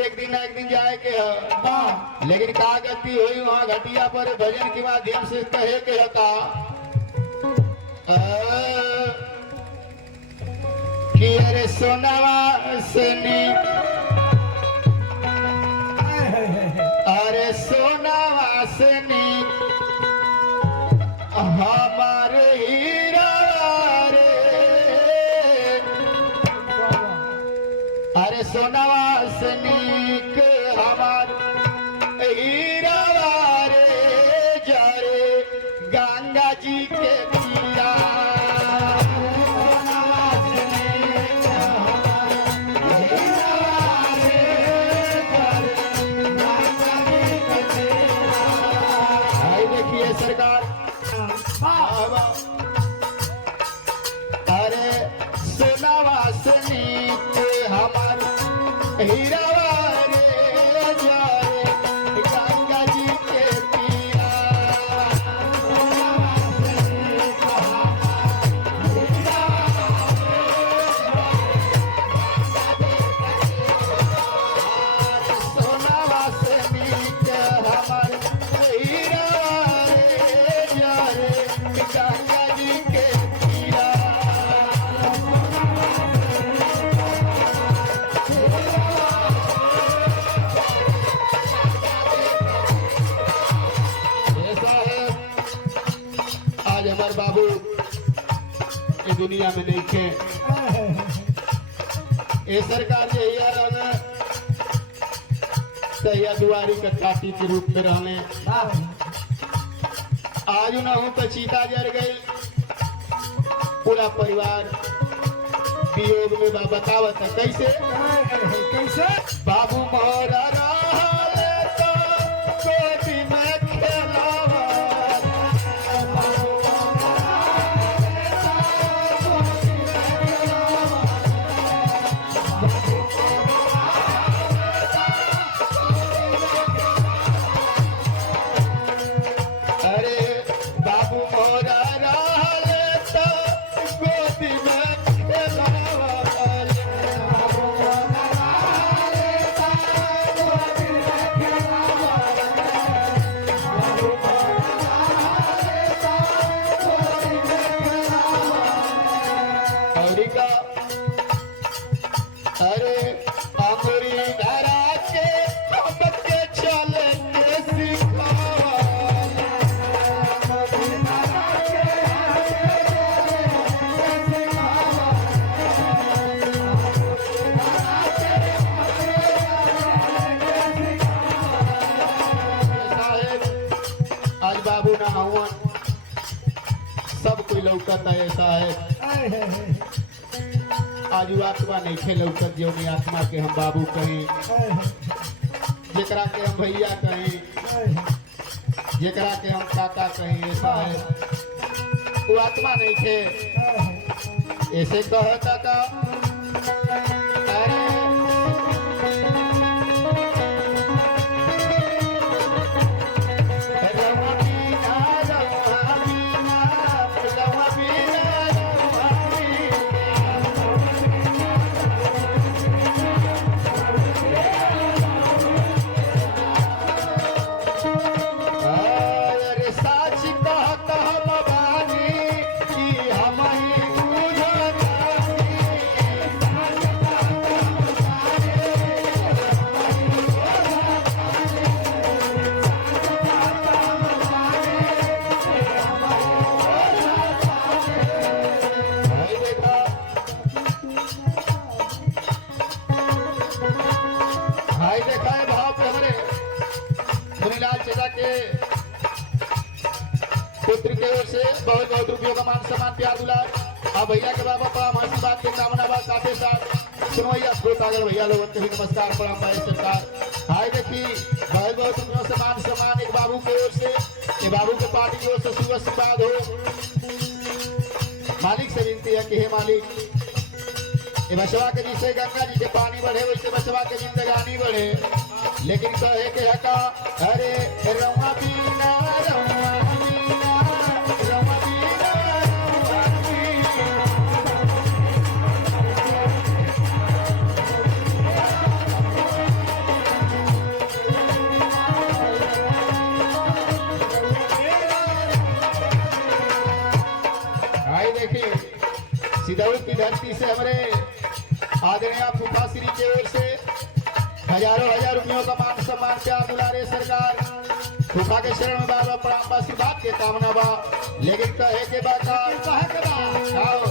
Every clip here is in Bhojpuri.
एक दिन ना एक दिन जाए के है, लेकिन का गति हुई वहाँ घटिया पर भजन के माध्यम से कहे के हता कि अरे सोनावा सनी, अरे सोनावा सनी हमारे हीरा रे, अरे सोनावा सनीक हमार हीरा रे, जा रे गंगा जी के तीरा। सरकार अरे सोनावा सनी हमार हीरा रे, जा रे गंगा जी के तीरा। सोनावा सनी हमार हीरा रे, जा रे गंगा जी के तीरा। आज हमारे बाबू ये दुनिया में नहीं थे, ये सरकार जे रहना तैया दुआरी का काटी के रूप में रहने, आज ना हूं तो चीता जर गई, पूरा परिवार वियोग में बतावत है कैसे कैसे बाबू मोरा रहले तो गोदी में खेलावा, अरे बाबू मोरा रहले तो गोदी में खेलावा, अमेरिका अरे अमरी धरा के हमके चले के सिखावा, आज बाबू ना हुआ सब कोई लौकत है ऐसा है, आज वो आत्मा नहीं खे लौकत जो नहीं आत्मा के हम बाबू कहीं, जेकरा के हम भैया कहीं, जेकरा के हम काका कहीं, ऐसा है वो आत्मा नहीं थे। ऐसे कहता का अरे पुत्र की ओर से बहुत बहुत रुपयों का मान सम्मान प्यार दुलार अब भैया के बाबा प्रणाम आशीर्वाद के कामना बात साथे साथ सुनवैया श्रोतागण भैया लोगों के भी नमस्कार प्रणाम भाई सरकार। हाय देखी बहुत बहुत रुपयों से मान सम्मान एक बाबू की ओर से, ये बाबू के पार्टी की ओर से शुभ आशीर्वाद हो। मालिक से विनती है कि हे मालिक ये बचवा के जिससे गंगा जी के पानी बढ़े वैसे बचवा के जिंदगानी बढ़े, लेकिन कहे के हका अरे रवा बीना रवा बीना रवा बीना रवा बीना। धरती से हमारे आदरणीय फूफा श्री की ओर से हजारों हजार रुपयों का मान सम्मान प्यार दुलारे सरकार फूफा के शरण में बार बार प्रणाम आशीर्वाद के कामना बा लेकिन कहे के बा आओ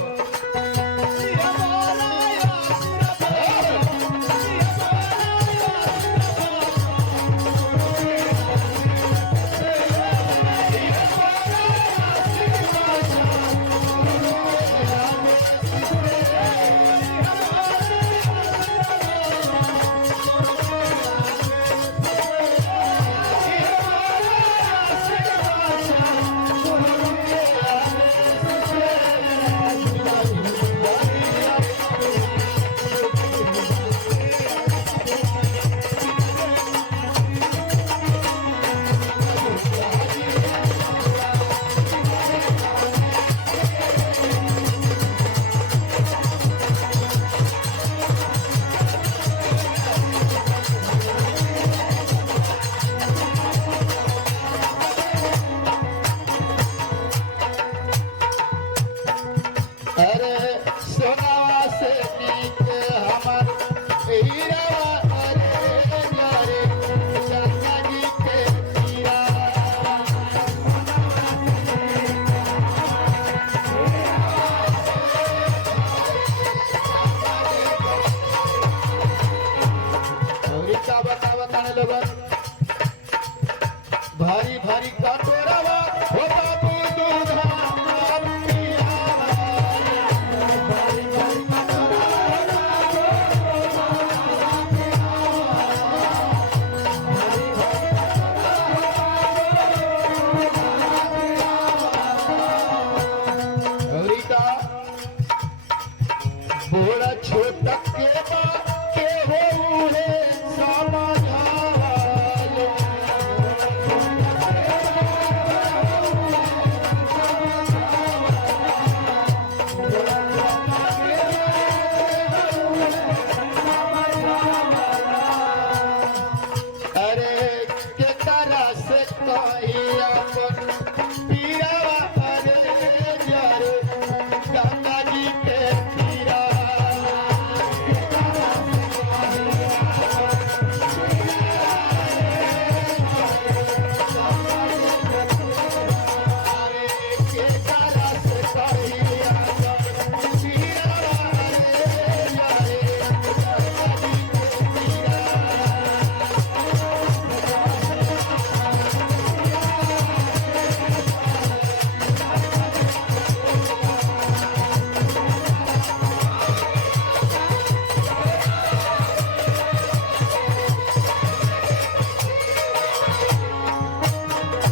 भारी भारी काटोरा